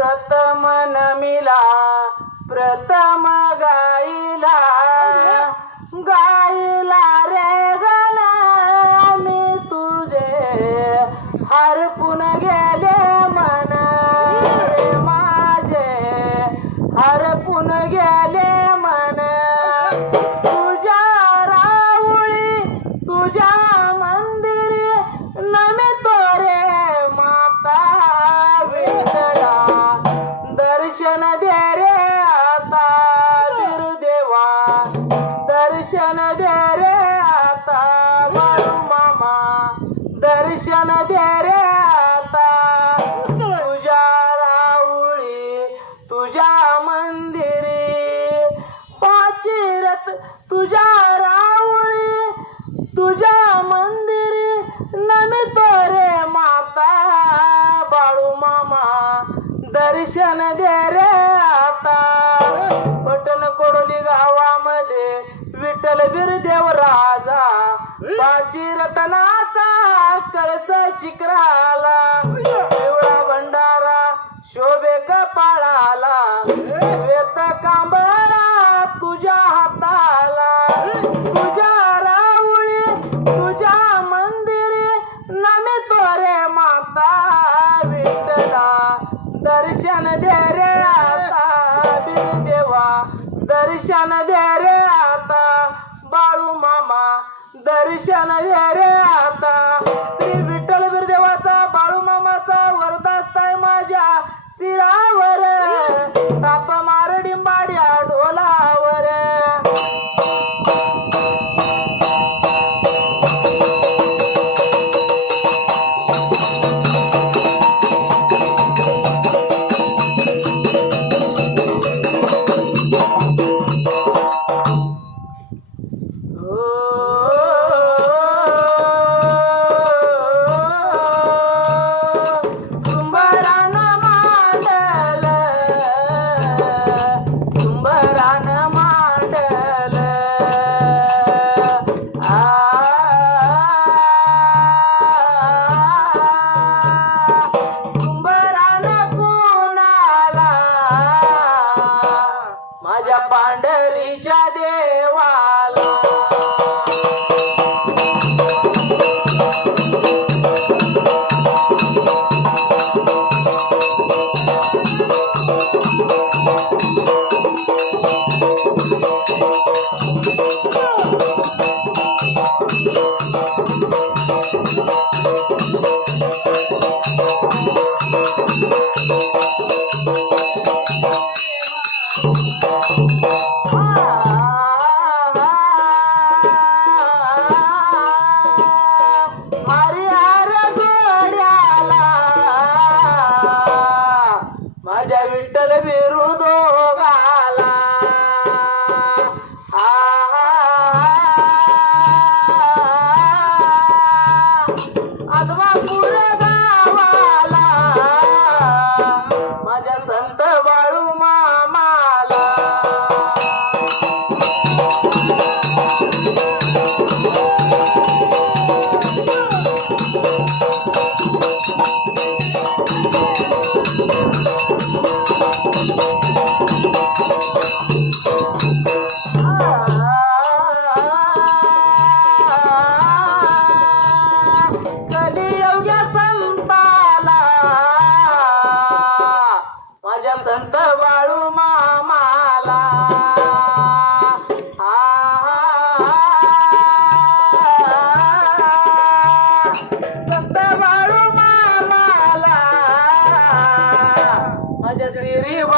प्रथम नमिला प्रथम गाईला गाईला रे गणा दर्शन दे रे आता. तुझ्या राऊळी तुझ्या मंदिरी. पाचिरत तुझ्या राऊळी तुझ्या मंदिरी. नमितो रे माता बाळू मामा दर्शन दे रे आता. पटण कोडोली गावामध्ये विठ्ठल बिरदेव राजा. पाची कळस शिखराला पिवळा भंडारा शोभे कपाळाला. वेत कांबळा तुझ्या हाताला. तुझ्या राऊळी तुझ्या मंदिरी नमितो तोरे माता विठला दर्शन दे रे आता देवा. दर्शन दे रे आता बाळू मामा. दर्शन दे रे आता Será?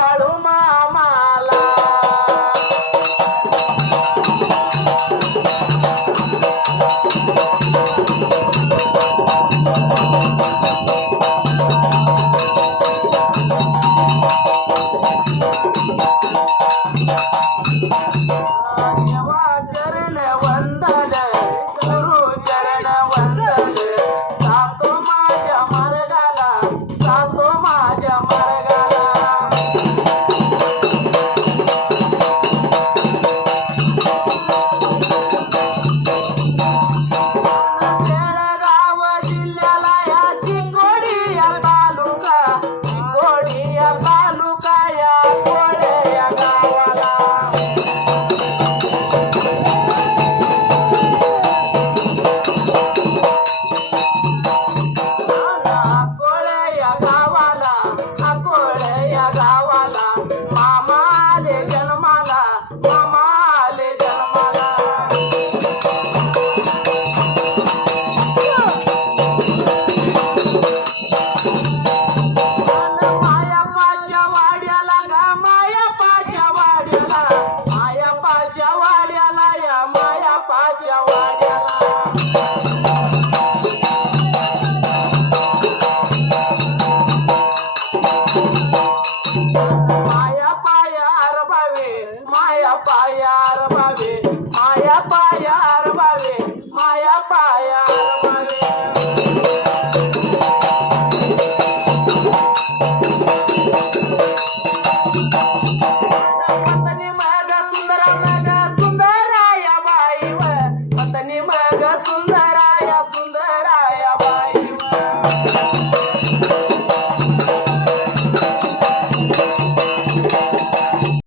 వాడు మామా how I